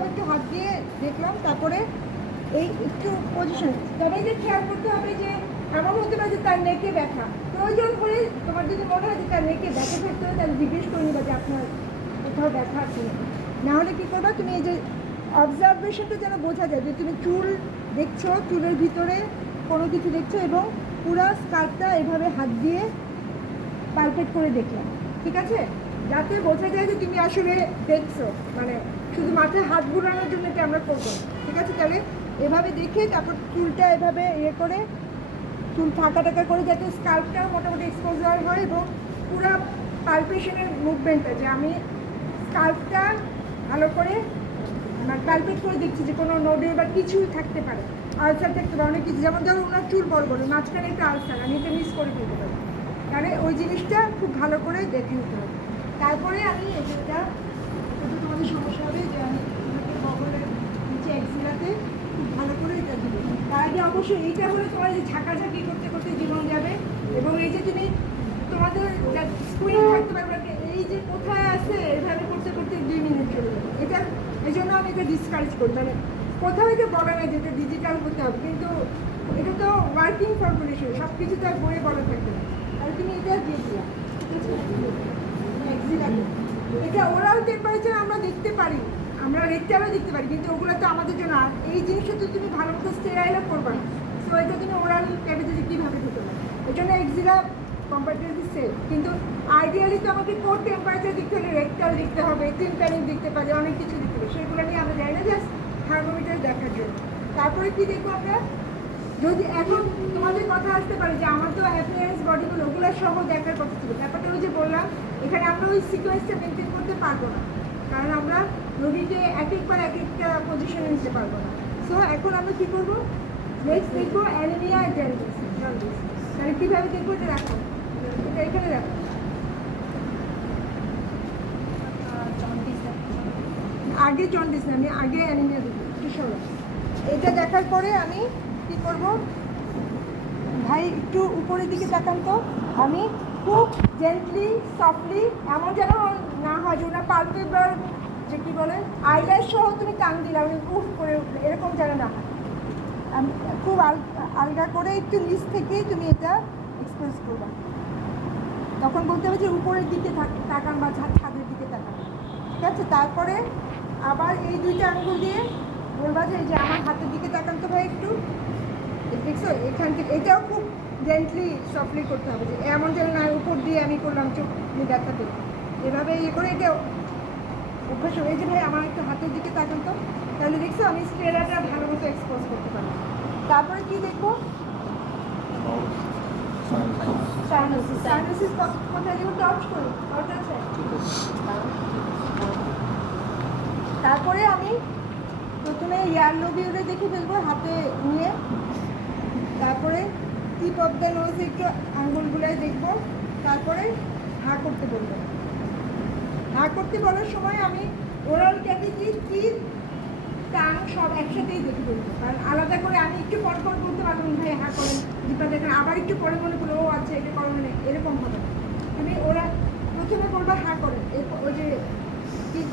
আমি একটু হাত দিয়ে দেখলাম, তারপরে এই একটু পজিশন। তবে এই যে খেয়াল করতে হবে যে এমন হতে পারে যে তার নেকে ব্যথা, প্রয়োজন হলে তোমার যদি মনে হয় যে তার নেকে ব্যথা থাকতে হবে তাহলে জিজ্ঞেস করে নিবা যে আপনার কোথাও ব্যথা আছে না হলে কী করবা, তুমি এই যে অবজারভেশনটা যেন বোঝা যায় যে তুমি চুল দেখছো, চুলের ভিতরে কোনো কিছু দেখছো এবং পুরো স্কার্ফটা এভাবে হাত দিয়ে পালপেট করে দেখলাম, ঠিক আছে, যাতে বোঝা যায় যে তুমি আসলে দেখছো, মানে শুধু মাথায় হাত ঘুরানোর জন্য এটা আমরা করবো, ঠিক আছে। তাহলে এভাবে দেখে তারপর চুলটা এভাবে ইয়ে করে চুল ফাঁকা টাকা করে যাতে স্কাল্পটাও মোটামুটি এক্সপোজার হয় এবং পুরো পালপেশনের মুভমেন্টটা যে আমি স্কাল্পটা ভালো করে মানে পালপেট করে দেখছি যে কোনো নোডে বা কিছু থাকতে পারে, আলসার থাকতে পারে, অনেক কিছু, যেমন ধরো ওনার চুল বড় বড় মাঝখানে একটা আলসার, আমি এটা মিস করে ফেলতে পারি, তাহলে ওই জিনিসটা খুব ভালো করে দেখে নিতে হবে। তারপরে আমি এটা তোমাদের সমস্যা হবে যে আমি বগলের নিচে এক্সিলাতে খুব ভালো করে এটা দিব। তার আগে অবশ্যই এইটা হলে তোমার যে ঝাঁকাঝাঁকি করতে করতে জীবন যাবে এবং এই যে তুমি তোমাদের স্কুইং থাকতে পারবে এই যে কোথায় আছে এভাবে করতে করতে 2 মিনিট চলে যাবে। এটা এই জন্য আমি এটা ডিসকারেজ করি, মানে কোথাও এটা বলা নাই যে এটা ডিজিটাল হতে হবে, কিন্তু এটা তো ওয়ার্কিং ফর্মুলেশন, সব কিছু তো আর বইয়ে বলা থাকবে না, আর তুমি এটা দিয়ে দিলাম, ঠিক আছে। এটা ওরাল টেম্পারেচার আমরা দেখতে পারি, আমরা রেক্টারও দেখতে পারি, কিন্তু ওগুলো তো আমাদের জন্য, আর এই জিনিসটা তো তুমি ভালো মতো স্টেরাইলও করবে না, সো এটা তুমি ওরাল ক্যাভিটিতে কীভাবে ঢুকে পারো, এই জন্য এক্সিলা কম্পারেটিভলি সেফ। কিন্তু আইডিয়ালি তো আমাকে কোর টেম্পারেচার দেখতে হলে রেক্টাল দেখতে হবে, টিম্প্যানিক দেখতে পারে, অনেক কিছু দেখতে হবে, সেগুলো নিয়ে আমরা যাই না জাস্ট থার্মোমিটার দেখার জন্য। তারপরে কী দেখবো আমরা, যদি এখন তোমাদের কথা আসতে পারে যে আমার তো অ্যাপিয়ারেন্স বডিগুলো ওগুলো সহ দেখার কথা ছিল, ব্যাপারটা ওই যে বললাম এখানে আমরা ওই সিকোয়েন্সটা মেনটেন করতে পারবো না, কারণ আমরা রোগীকে এক একবার এক একটা পজিশনে নিতে পারবো না। সো এখন আমরা কী করবো, নেক্সট দেখবো অ্যানিমিয়া আর জন্ডিস। তাহলে কীভাবে দেখবো, এটা রাখো, এটা এখানে রাখো। আগে জন্ডিস না, আমি আগে অ্যানিমিয়া দেখবো, কিশোর। এটা দেখার পরে আমি কী করবো, ভাই একটু উপরের দিকে তাকান তো, আমি খুব জেন্টলি সফটলি, এমন যেন না হয় যে ওনার পালপেবল যে কী বলে আইল্যাশ সহ তুমি টান দিলাম উফ করে উঠলে, এরকম যেন না হয়, আমি খুব আলগা করে একটু নিচ থেকেই তুমি এটা এক্সপ্রেস করবা। তখন বলতে হবে যে উপরের দিকে তাকান বা ছাদের দিকে তাকান, ঠিক আছে। তারপরে আবার এই দুইটা আঙ্গুল দিয়ে বলবা যে এই যে আমার হাতের দিকে তাকান তো ভাই একটু, দেখছো এখান থেকে, এটাও খুব জেন্টলি সফটলি করতে হবে, যে এমন যেন না উপর দিয়ে আমি করলাম চোখ ব্যথা পেয়ে, এভাবে ইয়ে করে এটা অভ্যাস। এই যে ভাই আমার একটু হাতের দিকে তাকান তো, তাহলে দেখছো আমি স্টেরাটা ভালো মতো এক্সপোজ করতে পারি। তারপরে কি দেখবো, সাইনোসিস কোথায় যেমন টচ করি, তারপরে আমি প্রথমে ইয়ার লোবিউরে দেখে ফেলবো হাতে নিয়ে, তারপরে টিপ অফ দ্য নোজ একটু আঙ্গুলগুলোয় দেখবো, তারপরে হা করতে বলবো। হা করতে বলার সময় আমি ওরাল ক্যাভিটি, টিপ, টাং সব একসাথেই দেখে ফেলবো, কারণ আলাদা করে আমি একটু পর বলতে পারবো ভাই হা করেন জিপা দেখেন, আবার একটু পরে মনে করলো ও আচ্ছা এটা করো, মানে এরকম হবে না। তুমি ওরা প্রথমে বলবো হা করেন, ওই যে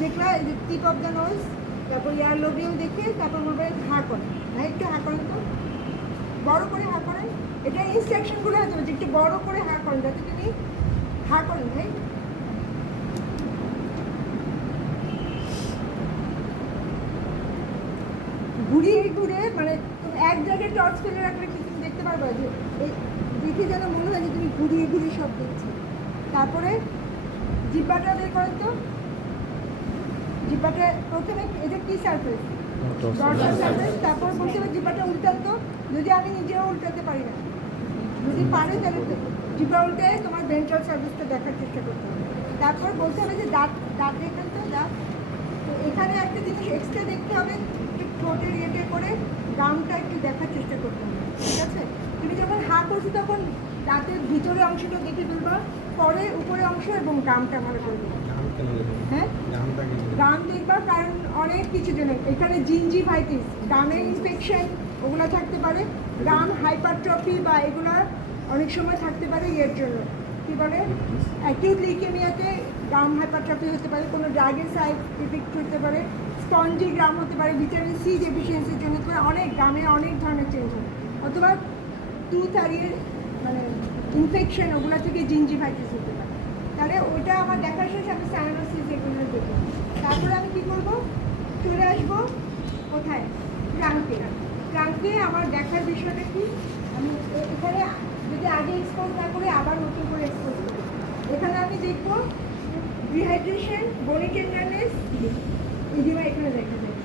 দেখলা যে টিপ অফ দ্য নোজ, তারপর ইয়ার লোবিউ দেখে তারপর বলবে হা করেন, ভাই একটু হা করেন তো, বড় করে হা করেন, এটা ইনস্ট্রাকশনগুলো হতে হবে যে একটু বড় করে হা করেন, যাতে তুমি হা করেন ভাই। ঘুরিয়ে ঘুরে মানে তুমি এক জায়গায় টর্চ ফেলে রাখলে কি তুমি দেখতে পারবে যে এই দেখে যেন মনে হয় যে তুমি ঘুরিয়ে ঘুরিয়ে সব দেখছো। তারপরে জিব্বাটা বের করেন তো, জিব্বাটা প্রথমে এটা কি সারফেস, ডরসাল সারফেস, তারপর বলতে হবে জিব্বাটা উল্টান তো, যদি আমি নিজেও উল্টাতে পারি না, যদি পারে তাহলে জিব্বা উল্টে তোমার ভেন্ট্রাল সার্ভিসটা দেখার চেষ্টা করতে হবে। তারপর বলতে হবে যে দাঁত দেখেন তো, দাঁত তো এখানে একটা জিনিস এক্সট্রা দেখতে হবে, একটু ঠোঁটের ইয়েতে করে গামটা একটু দেখার চেষ্টা করতে হবে, ঠিক আছে। তুমি যখন হা করছো তখন দাঁতের ভিতরে অংশটা দেখে ফেলবা, পরে উপরে অংশ এবং গামটা ভালো করে দেবে। হ্যাঁ গাম দেখবা, কারণ অনেক কিছু জন্য এখানে জিঞ্জিভাইটিস, গামের ইনফেকশন ওগুলো থাকতে পারে, গাম হাইপারট্রফি বা এগুলো অনেক সময় থাকতে পারে, এর জন্য কী বলে অ্যাকিউট লিউকেমিয়াতে গাম হাইপারট্রফি হতে পারে, কোনো ড্রাগের সাইড ইফেক্ট হতে পারে, স্পঞ্জি গ্রাম হতে পারে, ভিটামিন সি ডেফিসিয়েন্সির জন্য হতে পারে, অনেক গ্রামে অনেক ধরনের চেঞ্জ হয়, অথবা টুথ আরিয়ের মানে ইনফেকশন ওগুলো থেকে জিঞ্জিভাইটিস হতে পারে। তাহলে ওইটা আমার দেখার শেষ আমি সায়ানোসিস এগুলো দেখি। তারপরে আমি কী করবো, চলে আসবো কোথায়, ট্রাঙ্কে আমার দেখার বিষয়টা কি, আমি এখানে যদি আগে এক্সপোজ না করে আবার নতুন করে এক্সপোজ করি, এখানে আমি দেখবো ডিহাইড্রেশন, বনি টেন্ডারনেস, ইডিমা এখানে দেখা যায়,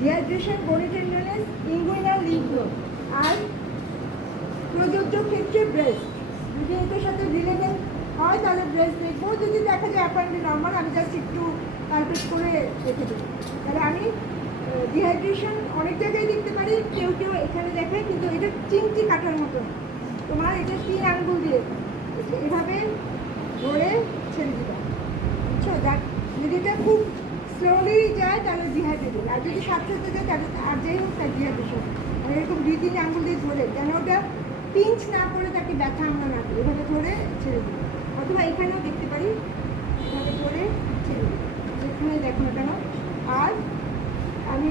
ডিহাইড্রেশন, বনি টেন্ডারনেস, ইনগুইনাল লিম্ফ নোড, আর প্রযোজ্য ক্ষেত্রে ব্রেস্ট। যদি এটার সাথে রিলেটেড হয় তাহলে ব্রেস্ট দেখবো, যদি দেখা যায় অ্যাপারেন্টলি নর্মাল আমি জাস্ট একটু কালকুলেট করে রেখে দেবো। তাহলে আমি ডিহাইড্রেশন অনেক জায়গায় দেখতে পারি, কেউ কেউ এখানে দেখে, কিন্তু এটা চিমটি কাটার মতো, তোমার এটা 3 আঙ্গুল দিয়ে এভাবে ধরে ছেড়ে দিবা, বুঝছো? যাক, যদি এটা খুব স্লোলি যায় তাহলে ডিহাইড্রেটেড, আর যদি সাথে সাথে যায় তাহলে আর যাই হোক তার ডিহাইড্রেশন। আর এরকম 2-3 আঙ্গুল দিয়ে ধরে, যেন ওটা পিঞ্চ না করে তাকে ব্যথা আমরা না করি, এভাবে ধরে ছেড়ে দিই। অথবা এখানেও দেখতে পারি, এভাবে ধরে ছেড়ে দিই, যেখানে দেখো না কেন। আর আমি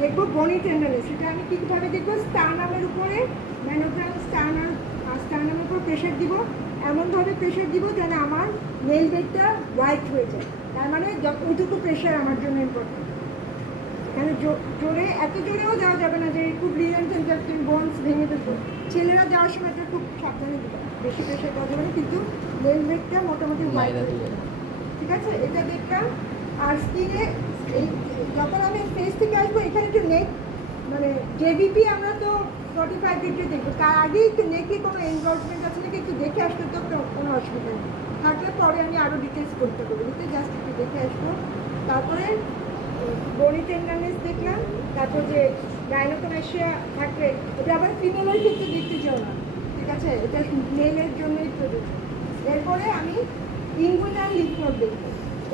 দেখবো বনি টেন্ডারনেস, সেটা আমি কীভাবে দেখবো, স্টারনামের উপরে ম্যানোগ্রাম, স্টারনামের উপর প্রেশার দিব, এমনভাবে প্রেশার দিব যেন আমার নেল বেডটা হোয়াইট হয়ে যায়। তার মানে ওইটুকু প্রেশার আমার জন্য ইম্পর্টেন্ট। এখানে জোরে, এত জোরেও যাওয়া যাবে না যে খুব লিজেন্ট বোনস ভেঙে দেবো। ছেলেরা যাওয়ার সময় এটা খুব সাবধানে দিবে, বেশি প্রেশার দেওয়া যাবে না, কিন্তু নেল বেডটা মোটামুটি হোয়াইট হয়ে যাবে, ঠিক আছে? এটা দেখলাম। আর স্কিনে এই যখন আমি ফেস থেকে আসবো, এখানে একটু নেক মানে জেভিপি আমরা তো 45 ডিগ্রি দেখবো, তার আগেই একটু নেকে কোনো এনগলজমেন্ট আছে নাকি একটু দেখে আসতে, তো কোনো অসুবিধা নেই, থাকলে পরে আমি আরও ডিটেলস করতে পারবো, বুঝতে? জাস্ট একটু দেখে আসবো। তারপরে বনি টেন্ডারনেস দেখলাম, তারপর যে গাইনোকোমাস্টিয়া থাকলে এটা আবার ফিমেলের ক্ষেত্রে দেখতে চাও না, ঠিক আছে? এটা মেলের জন্যই প্রযোজ্য। এরপরে আমি ইনগুইনাল লিম্ফ নোড দেখবো,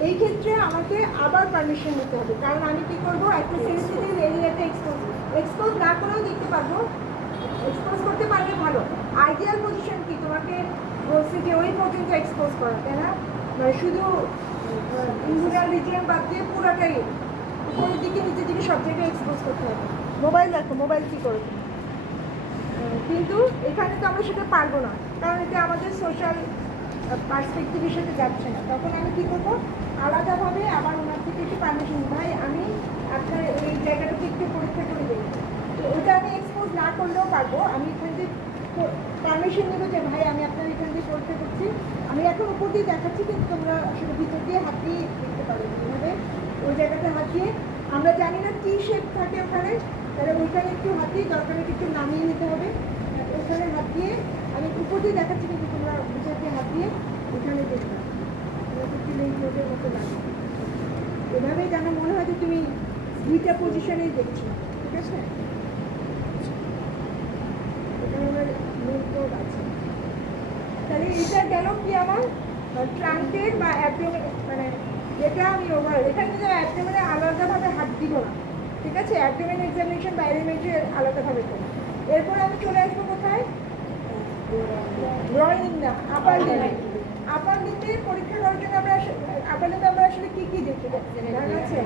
এই ক্ষেত্রে আমাকে আবার পারমিশন নিতে হবে, কারণ আমি কী করবো, একটা সেন্সিটিভ এরিয়াতে এক্সপোজ না করেও দেখতে পারবো, এক্সপোজ করতে পারলে ভালো। আইডিয়াল পজিশন কি, তোমাকে বলছে যে ওই পর্যন্ত এক্সপোজ করা, তাই না? মানে শুধু ইনগুইনাল রিজিয়ন বাদ দিয়ে পুরোটাই উপরের দিকে নিচের দিকে সব জায়গায় এক্সপোজ করতে হবে। মোবাইল দেখো, মোবাইল কী করো তুমি, কিন্তু এখানে তো আমরা সেটা পারবো না, কারণ এটা আমাদের সোশ্যাল পার্সপেক্টিভের সাথে যাচ্ছে না। তখন আমি কী করবো, আলাদাভাবে আবার ওনার থেকে একটু পারমিশন, ভাই আমি আপনার এই জায়গাটাকে একটু পরীক্ষা করে দেবো, তো ওটা আমি এক্সপোজ না করলেও পারবো। আমি এখান থেকে পারমিশন নেবো যে ভাই আমি আপনার এখান থেকে পরীক্ষা করছি, আমি এখন উপর দিয়ে দেখাচ্ছি, কিন্তু তোমরা আসলে ভিতর দিয়ে হাত দিয়ে দেখতে পারো, এইভাবে ওই জায়গাটা হাত দিয়ে, আমরা জানি না কী শেপ থাকে ওখানে, তাহলে ওইখানে একটু হাত দিয়ে দরকার একটু নামিয়ে নিতে হবে, ওখানে হাত দিয়ে আমি উপর দিয়ে দেখাচ্ছি, কিন্তু তোমরা ভিতর দিয়ে হাত দিয়ে ওখানে দেখবে, লোকের মতো লাগে, এভাবে যেন মনে হয় যে তুমি 2টা পজিশনেই দেখছো, ঠিক আছে? এখানে আমার নোট আছে। তাহলে এটা গেল কি আমার ট্রাঙ্কের বা অ্যাবডোমেন, মানে যেটা আমি ওভার, এখানে কিন্তু অ্যাবডোমেনে আলাদাভাবে হাত দিব না, ঠিক আছে? অ্যাবডোমেন এক্সামিনেশন বাইরে মেজে আলাদাভাবে করবো। এরপর আমি চলে আসবো কোথায়, ড্রয়িং না, আপার লিমিট। আপার লিমিটে পরীক্ষা করার জন্য আমরা আপার লিমিটে আমরা আসলে কী কী দেখতে পাচ্ছি জানা আছে?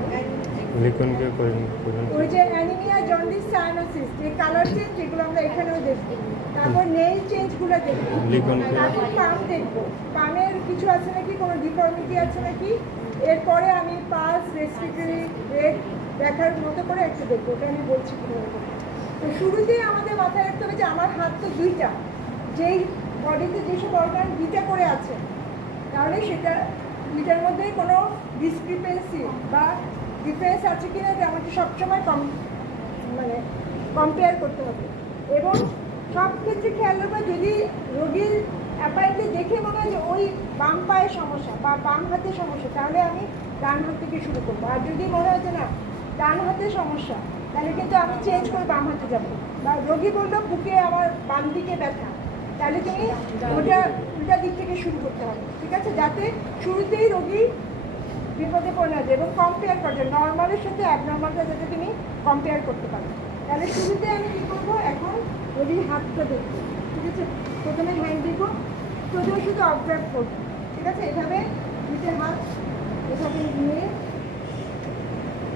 ওই যে অ্যানিমিয়া, জন্ডিস, সায়ানোসিস, যে কালার চেঞ্জ, যেগুলো আমরা এখানেও দেখবো। তারপর নেইল চেঞ্জগুলো দেখবো, তারপর পাম দেখবো, পামের কিছু আছে নাকি, কোনো ডিফর্মিটি আছে নাকি। এরপরে আমি পালস, রেসপিরেটরি রেট দেখার মতো করে একটু দেখবো, ওটা আমি বলছি কীভাবে। তো শুরুতেই আমাদের মাথায় রাখতে হবে যে আমার হাত তো 2টা, যেই বডিতে যেসব অর্গান 2টা করে আছে, তাহলে সেটা 2টার মধ্যে কোনো ডিসক্রিপেন্সি বা ডিফারেন্স আছে কিনা যে আমাকে সবসময় মানে কম্পেয়ার করতে হবে। এবং সব ক্ষেত্রে খেয়াল রাখবে, যদি রোগীর অ্যাপারেন্টলি দেখে মনে হয় যে ওই বাম পায়ের সমস্যা বা বাম হাতের সমস্যা, তাহলে আমি ডান হাত থেকে শুরু করবো। আর যদি মনে হয় যে না ডান হাতের সমস্যা, তাহলে কিন্তু আমি চেঞ্জ করে বাম হাতে যাবো। বা রোগী বললো বুকে আমার বাম দিকে ব্যথা, তাহলে তুমি ওটা উল্টা দিক থেকে শুরু করতে হবে, ঠিক আছে? যাতে শুরুতেই রোগী বিপদে পড়ে না যায়, এবং কম্পেয়ার করতে, নর্মালের সাথে অ্যাবনর্মালটা যাতে তুমি কম্পেয়ার করতে পারো। তাহলে শুরুতে আমি কী করবো, এখন রোগীর হাতটা দেখবো, ঠিক আছে? প্রথমে হ্যান্ড দেখবো, প্রথমে শুধু অবজার্ভ করবো, ঠিক আছে? এভাবে 2টা হাত এভাবে নিয়ে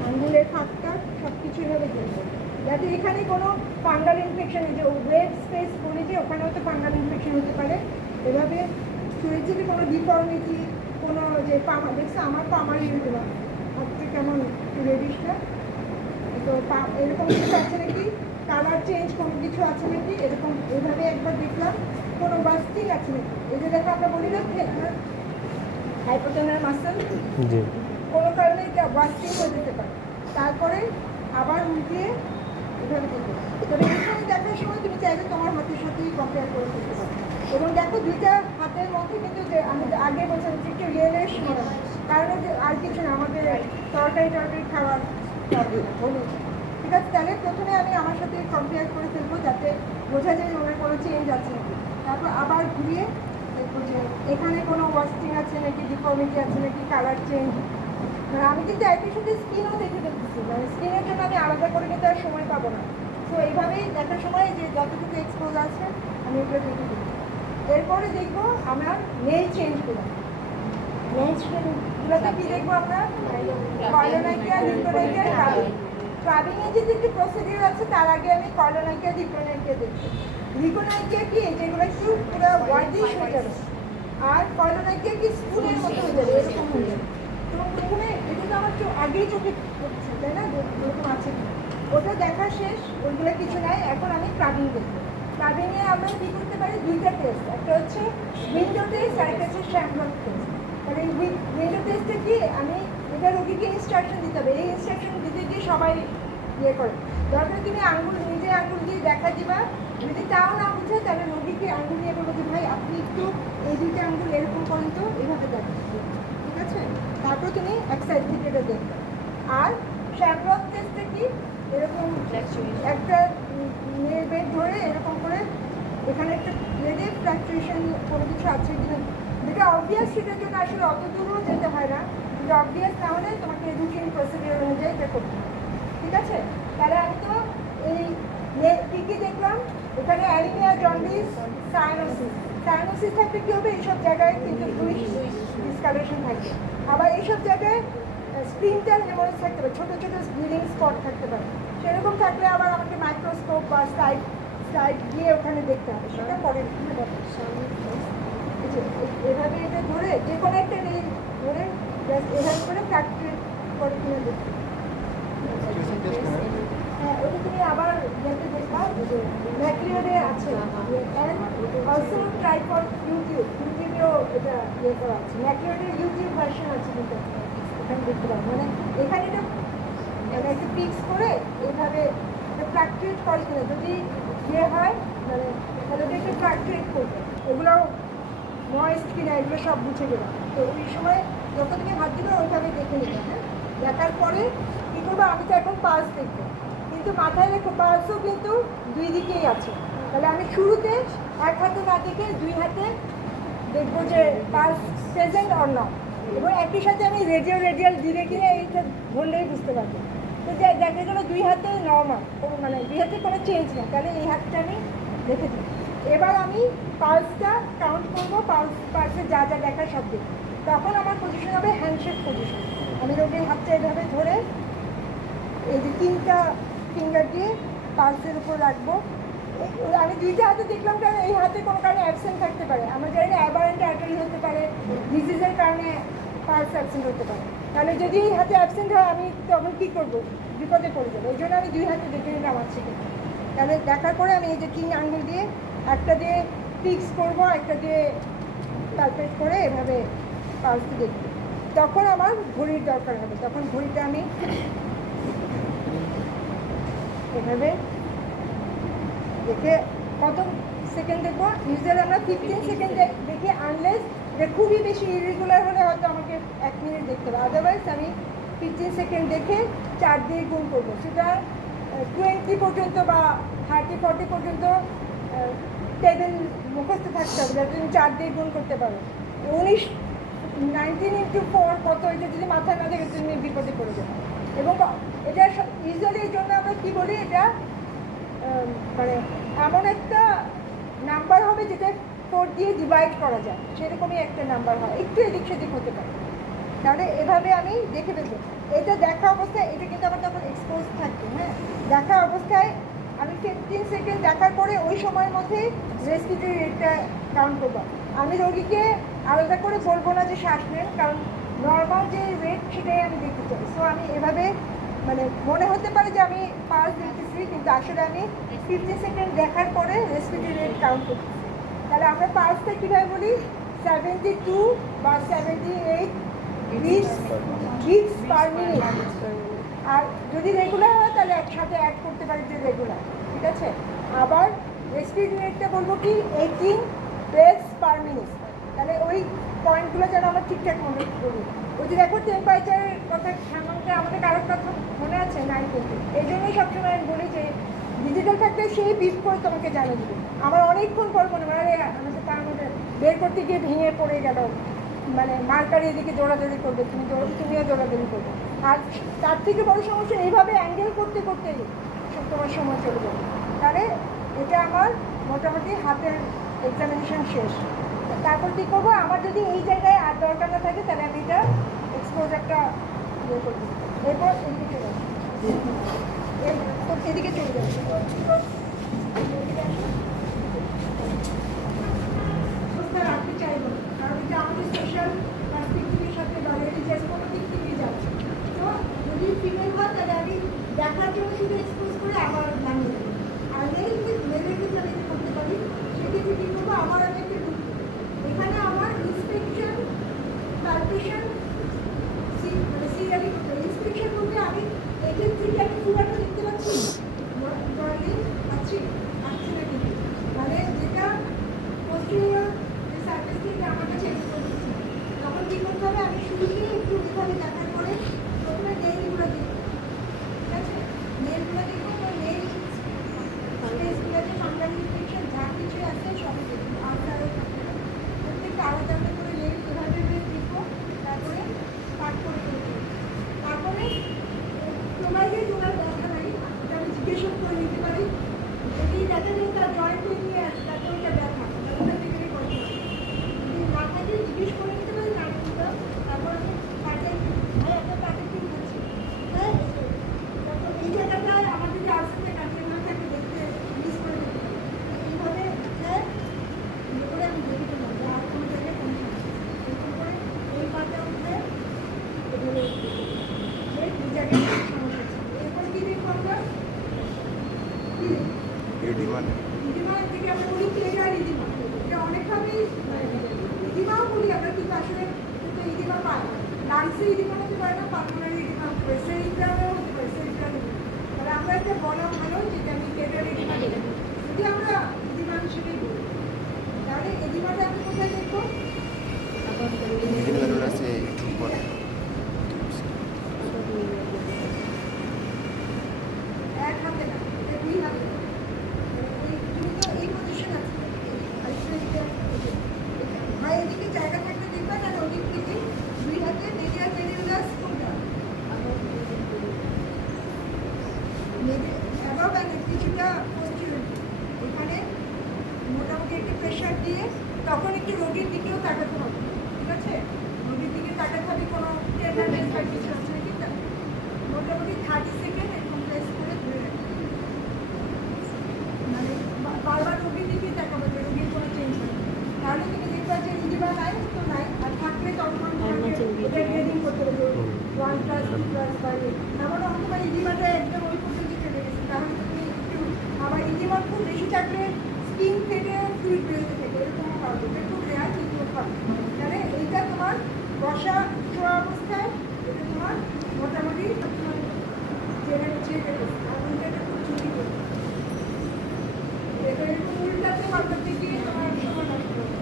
আঙ্গুলের ফাঁকটা সব কিছু এভাবে দেখবো, যাতে এখানে কোনো ফাঙ্গাল ইনফেকশন, যে ওয়েব স্পেস বলে যে ওখানেও তো ফাঙ্গাল ইনফেকশন হতে পারে। এভাবে শরীর যদি কোনো ডিফর্মিটি, কোনো যে পামা দেখছে, আমার পামারই হতে পারে হাতটা কেমন রেডিশটা, তো এরকম কিছু আছে নাকি, কালার চেঞ্জ কোনো কিছু আছে নাকি, এরকম এভাবে একবার দেখলাম। কোনো বাস্টিং আছে নাকি, এই যে দেখো আমরা বলি না হাইপোটেনাস মাসল, কোনো কারণে এটা বাস্টিং হয়ে যেতে পারে। তারপরে আবার উল্টিয়ে এভাবে দেখো। তবে এখানে দেখার সময় তুমি চাইলে তোমার হাতের সাথেই কম্পেয়ার করে করতে পারো। এবং দেখো দুইটা হাতের মধ্যে কিন্তু যে আমি আগে বলছিলাম যে একটু রিয়েলিশ মনে হয়, কারণ আর কিছু না, আমাদের তরকারি খাওয়ার হলুদ। ঠিক আছে, তাহলে প্রথমে আমি আমার সাথে কম্পেয়ার করে ফেলবো যাতে বোঝা যায় ওনার কোনো চেঞ্জ আছে নাকি। তারপর আবার ঘুরিয়ে দেখবো যে এখানে কোনো ওয়াস্টিং আছে নাকি, ডিফর্মিটি আছে নাকি, কালার চেঞ্জ। আমি কিন্তু একই সাথে স্কিনও দেখে ফেলতেছি, মানে স্কিনের জন্য আমি আলাদা করে কিন্তু আর সময় পাবো না। তো এইভাবেই দেখার সময় যে যতটুকু এক্সপোজ আছে আমি এগুলো দেখে ফেলবো। এরপরে দেখবো আমরা নেল চেঞ্জ করবো। নেল চেঞ্জগুলোতে কী দেখবো আমরা, কলোনাইকিয়া, লিম্ফোনাইকিয়া, ক্রাবিং। ক্রাবিংয়ে যে একটি প্রসিডিউর আছে তার আগে আমি কলোনাইকিয়া, লিম্ফোনাইকিয়া দেখবো। লিম্ফোনাইকিয়া কি, যেগুলো একটু পুরো ওয়াইডিশ হয়ে যাবে, আর কলোনাইকিয়া কি স্পুনের মতো হয়ে যাবে, এরকম হয়ে যাবে। এবং প্রথমে এটা তো আমার আগেই চোখে পড়ছে, তাই না, এরকম আছে কি, ওটা দেখা শেষ, ওইগুলো কিছু নাই। এখন আমি ক্রাবিং দেখবো। ক্রাবিংয়ে আমরা কী করতে পারি, দুইটা টেস্ট, একটা হচ্ছে উইন্ডো টেস্ট আর একটা হচ্ছে শ্যামলক টেস্ট। মানে উইন্ডো টেস্টে কি, আমি এটা রোগীকে ইনস্ট্রাকশন দিতে হবে, এই ইনস্ট্রাকশন দিতে গিয়ে সবাই ইয়ে করে। দরকার তুমি আঙ্গুল, নিজে আঙ্গুল দিয়ে দেখা দিবা, যদি তাও না বুঝে তাহলে রোগীকে আঙ্গুল নিয়ে বলবো যে ভাই আপনি একটু এই দুইটা আঙ্গুল এরকম করেন তো, এইভাবে দেখেন, ঠিক আছে। তারপর তুমি এক সাইড থেকে এটা দেখবে। আর শ্যামলক টেস্টে কি, এরকম একটা বেড ধরে এরকম করে এখানে একটা ব্লেডে ফ্ল্যাকচুয়েশন কোনো কিছু আছে কিনা, যেটা অবভিয়াস সেটার জন্য আসলে অত দূরও যেতে হয় না, কিন্তু অবভিয়াস না হলে তোমাকে রুটিন প্রসিডিওর অনুযায়ী এটা করতে হবে, ঠিক আছে। তাহলে আমি তো এই কী কী দেখলাম, এখানে অ্যানিমিয়া, জন্ডিস, সায়ানোসিস। সায়ানোসিস থাকলে কী হবে, এইসব জায়গায় কিন্তু ডিসকালেশন থাকবে। আবার এইসব জায়গায় স্প্লিন্টার হেমোরেজ থাকতে পারে, ছোটো ছোটো ব্লিডিং স্পট থাকতে পারে। সেরকম থাকলে আবার আমাকে মাইক্রোস্কোপ বা স্লাইড দিয়ে ওখানে দেখতে হবে, সেটা পরের এভাবে এটা ধরে যে কোনো একটা রিল ধরে এভাবে করে ফ্র্যাকচার করে কিনে দেখতে। হ্যাঁ, ওটা তুমি আবার যাতে দেখবা ম্যাকলিওরে আছে, অলসো ট্রাই ফর ইউটিউবেও এটা ইয়ে করা আছে, ম্যাকলিওরের ইউটিউব ভার্সন আছে, কিন্তু এখানে দেখতে পাবো। মানে এখানে এটা মানে একটা ফিক্স করে এইভাবে ফ্ল্যাকচুয়েট করে কিনা, যদি ইয়ে হয় মানে তাহলে একটু ফ্ল্যাকচুয়েট করবে, এগুলো ময়েস্ট কিনা এগুলো সব বুঝে গেলাম। তো ওই সময় যখন তুমি হাত দিবে ওইভাবে দেখে নেবে। হ্যাঁ, দেখার পরে কী করবো, আমি তো এখন পালস দেখবো, কিন্তু মাথায় রেখো পালসও কিন্তু দুই দিকেই আছে। তাহলে আমি শুরুতে এক হাতে না দেখে দুই হাতে দেখবো যে পালস প্রেজেন্ট অর নট, এবং একই সাথে আমি রেডিয়াল দিলে কিনা এইটা ধরলেই বুঝতে পারবো। তো দেখা গেলো দুই হাতে নর্মাল, মানে দুই হাতে কোনো চেঞ্জ না, তাহলে এই হাতটা আমি দেখে দিই। এবার আমি পালসটা কাউন্ট করবো, পালসে যা যা দেখা সব দেখি। তখন আমার পজিশন হবে হ্যান্ডশেক পজিশন। আমি রোগীর হাতটা এভাবে ধরে এই যে 3টা ফিঙ্গার দিয়ে পালসের উপর রাখবো। আমি দুইটা হাতে দেখলাম, কারণ এই হাতে কোনো কারণে অ্যাবসেন্ট থাকতে পারে, আমরা জানি না অ্যাবারেন্ট আর্টারি হতে পারে, ডিজিজের কারণে পালস অ্যাবসেন্ট হতে পারে। তাহলে যদি এই হাতে অ্যাবসেন্ট হয় আমি তখন কী করবো, বিপদে পড়ে যাবো। ওই জন্য আমি দুই হাতে দেখে নিলাম আমার থেকে। তাহলে দেখার পরে আমি এই যে 3 আঙ্গুল দিয়ে একটা দিয়ে ফিক্স করবো, একটা দিয়ে পালপেট করে এভাবে পালসটি দেখবো। তখন আমার ঘড়ির দরকার হবে, তখন ঘড়িটা আমি এভাবে দেখে কত সেকেন্ড দেখবো। ইউজুয়ালি আমরা 15 সেকেন্ড দেখি, আনলেস এটা খুবই বেশি ইরেগুলার হলে হয়তো আমাকে 1 মিনিট দেখতে হবে, আদারওয়াইজ আমি 15 সেকেন্ড দেখে 4 দিয়ে গুণ করবো। সেটা 20 পর্যন্ত বা 30-40 পর্যন্ত টেবিল মুখস্থ থাকতে হবে, যাতে তুমি 4 দিয়ে গুণ করতে পারো। 19 into 4 কত, এটা যদি মাথায় না থাকে তুমি বিপদে পড়ে যাবে। এবং এটা ইউজুয়ালি এই জন্য আমরা কী বলি, এটা মানে এমন একটা নাম্বার হবে যেটা 4 দিয়ে ডিভাইড করা যায়, সেরকমই একটা নাম্বার হয়, একটু এদিক সেদিক হতে পারে। তাহলে এভাবে আমি দেখে দেবো। এটা দেখা অবস্থায়, এটা কিন্তু আমার তখন এক্সপোজ থাকবে, হ্যাঁ, দেখা অবস্থায় আমি 15 সেকেন্ড দেখার পরে ওই সময়ের মধ্যে রেসপিরেটরি রেটটা কাউন্ট করবো। আমি রোগীকে আলাদা করে বলবো না যে শ্বাস নেন, কারণ নর্মাল যে রেট সেটাই আমি দেখতে চাই। সো আমি এভাবে মানে মনে হতে পারে যে আমি পালস দেখতেছি, কিন্তু আসলে আমি 15 সেকেন্ড দেখার পরে রেসপিরেটরি রেট কাউন্ট করতেছি। তাহলে আমরা পালসটা কীভাবে বলি? 72 বা 78 বিটস পার মিনিট। আর যদি রেগুলার হয় তাহলে একসাথে অ্যাড করতে পারি যে রেগুলার, ঠিক আছে। আবার রেসপিরেটরি রেটটা বলবো কি 18 বেথস পার মিনিট। তাহলে ওই পয়েন্টগুলো যেন আমরা ঠিকঠাক মনে করি। ওই যে দেখো টেম্পারেচারের কথা সাধারণত আমাদের কারোর কথা মনে আছে নাই, কিন্তু এই জন্যই সবসময় আমি বলি যে ডিজিটাল থাকলে সেই বিট করে তোমাকে জানিয়ে দেবে। আমার অনেকক্ষণ পর মনে হয় আমাদের তার মধ্যে বের করতে গিয়ে ভেঙে পড়ে গেল, মানে মার্কার এদিকে দৌড়াদৌড়ি করবে, তুমিও দৌড়াদৌড়ি করবে। আর তার থেকে বড় সমস্যা এইভাবে অ্যাঙ্গেল করতে করতেই তোমার সময় চলে যাবে। তাহলে এটা আমার মোটামুটি হাতের এক্সামিনেশন শেষ। তারপর কী করবো? আমার যদি এই জায়গায় আর দরকার না থাকে তাহলে আমি এটা এক্সপোজারটা ইয়ে করবো। এরপর এদিকে চলে আসবো, এদিকে চলে যাবে। রাখতে চাইবো, কারণ এটা আমাদের সোশ্যাল পার্সপেক্টিভের সাথে বা রিলিজিয়াস কোনো দিক থেকে যাচ্ছে। তো যদি ফিমেল হয় তাহলে আমি দেখার জন্য শুধু এক্সপোজ করে আবার জানিয়ে দেবো। আর মেলের ক্ষেত্রে আমি করতে পারি, সেক্ষেত্রে কী করবো? আমার আমি একটা এখানে আমার ইন্সপেকশন পালপেশন মানে সিরিয়ালি করতে হবে। ইন্সপেকশন বলতে আমি এদের থেকে আমি পুরাটা দেখতে পাচ্ছি, পাচ্ছি না কিন্তু, মানে যেটা পোস্টেরিয়র যে সার্ফেস থেকে আমার কাছে এক্সপোজ হচ্ছে। তখন কী করতে হবে? আমি শুরুতে একটু এভাবে দেখার পরে প্রথমে নেইলগুলো দেখবো, ঠিক আছে, নেইলগুলো দেখবো, তো নেইল স্পেসগুলোতে ফাঙ্গাল ইনফেকশন যা কিছু আছে সবই দেখবো। আর প্রত্যেকটা আলাদা আলাদা করে নেইল এভাবে দেখবো, তারপরে পাট করে ফেলবো। তারপরে তোমার দেখা নাই, ওটা আমি জিজ্ঞেস করে নিতে পারি। যদি দেখা যায় তার জয়েন্টে নিয়ে আসে, তারপর ওটা ব্যথা ওটা থেকে করতে পারি। যদি না থাকে জিজ্ঞেস করে নিতে পারি, না কিন্তু তারপর আমি পাটে একটা পাটে ঠিক হচ্ছে, হ্যাঁ। তারপর এই জায়গাটায় আমার যদি আলসারটা কাটিয়ে না থাকে দেখতে মিস করে দিতে পারি। এইভাবে হ্যাঁ করে আমি দেখে পেলাম যে আর কোনো জায়গায় কোনো এরকম করে এই পাটে উঠে এই জায়গায় সমস্যা আছে। এরপর কী দেখবো আমরা? ইদিমা থেকে আমরা বলি প্লেজার ইদিমা। এটা অনেকভাবেই ইদিমাও বলি আমরা, কিন্তু আসলে কিন্তু ইদিমা পাই। লাংসে ইদিমা হতে পারে না, পালমোনারি ইদিমা হতে পারে, সেরিব্রামেও হতে পারে, সেরিব্রাম ইদিমা। তাহলে আমরা একটা বলা ভালো যেটা আমি প্লেজার ইদিমা দেখি, যদি আমরা ইদিমা হিসেবেই বলি। তাহলে ইদিমাটা আমি কোথায় দেখবো? এক হাতে না, এটা দুই হাতে। এই পজিশন আছে, ভাই এদিকে জায়গা থাকতে দেখবেন, আর ওদিক থেকে দুই হাতে মেডিয়াল পেরিউলাস কোনটা অ্যাবাভ অ্যান্ড কিছুটা পোস্টেরিয়র। এখানে মোটামুটি একটু প্রেশার দিয়ে তখন একটু রোগীর দিকেও তাকাতে হবে, ঠিক আছে। রোগীর দিকে তাকাতে হবে, কোনো টেন্ডারনেস বা কিছু আছে নাকি, মোটামুটি 30 সেকেন্ড এরকম প্রেস করে ধরে রাখতে হবে। মানে বারবার রোগীর দিকে তাকাবো যে রোগীর কোনো চেঞ্জ হয়, তাহলে তুমি দেখবা যে ইদিমা নাই তো নাই, আর থাকলে তখন এটা গ্রেডিং করতে হবে 1+2+5। এমনও হতে পারে ইদিমাটা একদম ওই পর্যন্ত চলে গেছে, তাহলে তুমি একটু আবার ইদিমা খুব বেশি থাকলে স্কিন থেকে ফ্লুইড বেরোতে থাকে, এরকমও পাবে। এটা খুব রেয়ার কিন্তু পাবে। তাহলে এইটা তোমার বসা শোয়া অবস্থায় এটা তোমার মোটামুটি জেনে গুছিয়ে গেছে, আর ওইটা খুব ঝুঁকি করবে। এরকম উল্টাতে মাথাতে গিয়ে তোমার সময় নষ্ট হবে।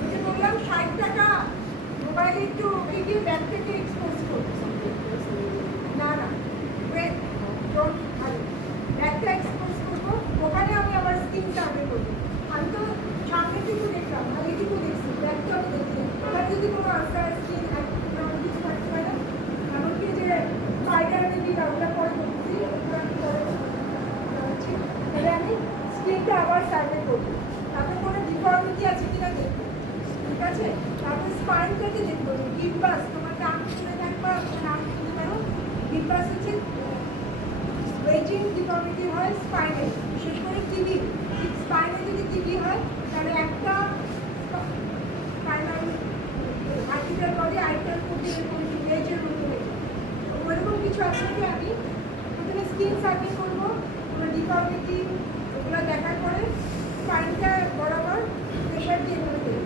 ওই যে বললাম 60 টাকা মোবাইলে একটু গিয়ে ব্যাগ থেকে এক্সপোজ করবে, না না ব্যাগটা এক্সপোজ করবো, ওখানে আমি আমার স্কিনটা আগে করবো। আমি তো সামনেটুকু দেখলাম আর এইটুকু দেখছি, ব্যাগটা আমি দেখি ওখানে যদি কোনো আনসার স্কিন কিছু থাকতে পারে, এমনকি যে স্পাইডার যদি ওগুলো পরে করছি, ওগুলো আমি পরে করছি, তাহলে আমি স্কিনটা আবার সার্ভে করবো, তারপর কোনো ডিফর্মিটি আছে কিনা দেখবো, ঠিক আছে। তারপর স্পাইনটাকে দেখবো, গিম্বাস তোমার নাম শুনে থাকবা, নাম শুনতে পারো, ডিফারেন্স হচ্ছে ওয়েজিং ডিফর্মিটি হয় স্পাইনে, বিশেষ করে টিবি। স্পাইনে যদি টিবি হয় তাহলে একটা স্পাইনাল আর্টিকেল বডি আর্টিকেল প্রতি এরকম ওয়েজের মতো হয়ে যায়। ওইরকম কিছু আপনাকে আমি প্রথমে স্কিন সার্ভিং করবো, ওগুলো ডিফর্মিটি ওগুলো দেখার পরে স্পাইনটা বরাবর প্রেশার দিয়ে করে দেবো।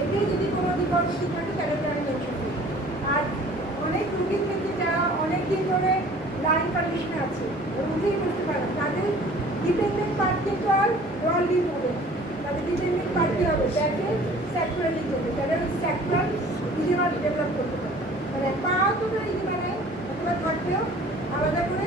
এতে যদি কোনো ডিফর্মিটি থাকে তাহলে প্রায় মেনশন করি। আর অনেক রুগীর ক্ষেত্রে যারা অনেক দিন ধরে লাইন কন্ডিশনে আছে, উঠেই করতে পারে, তাদের ডিপেন্ডেন্ট পার্ট কিন্তু আর রলি হবে, তাদের ডিপেন্ডেন্ট পার্ট কী হবে, ব্যাকে স্যাকুরালি যাবে, তাদের স্যাকুরাল ইজিমা ডেভেলপ করতে পারে। মানে পা তো ইজিমা নেয়, অথবা থাকলেও আলাদা করে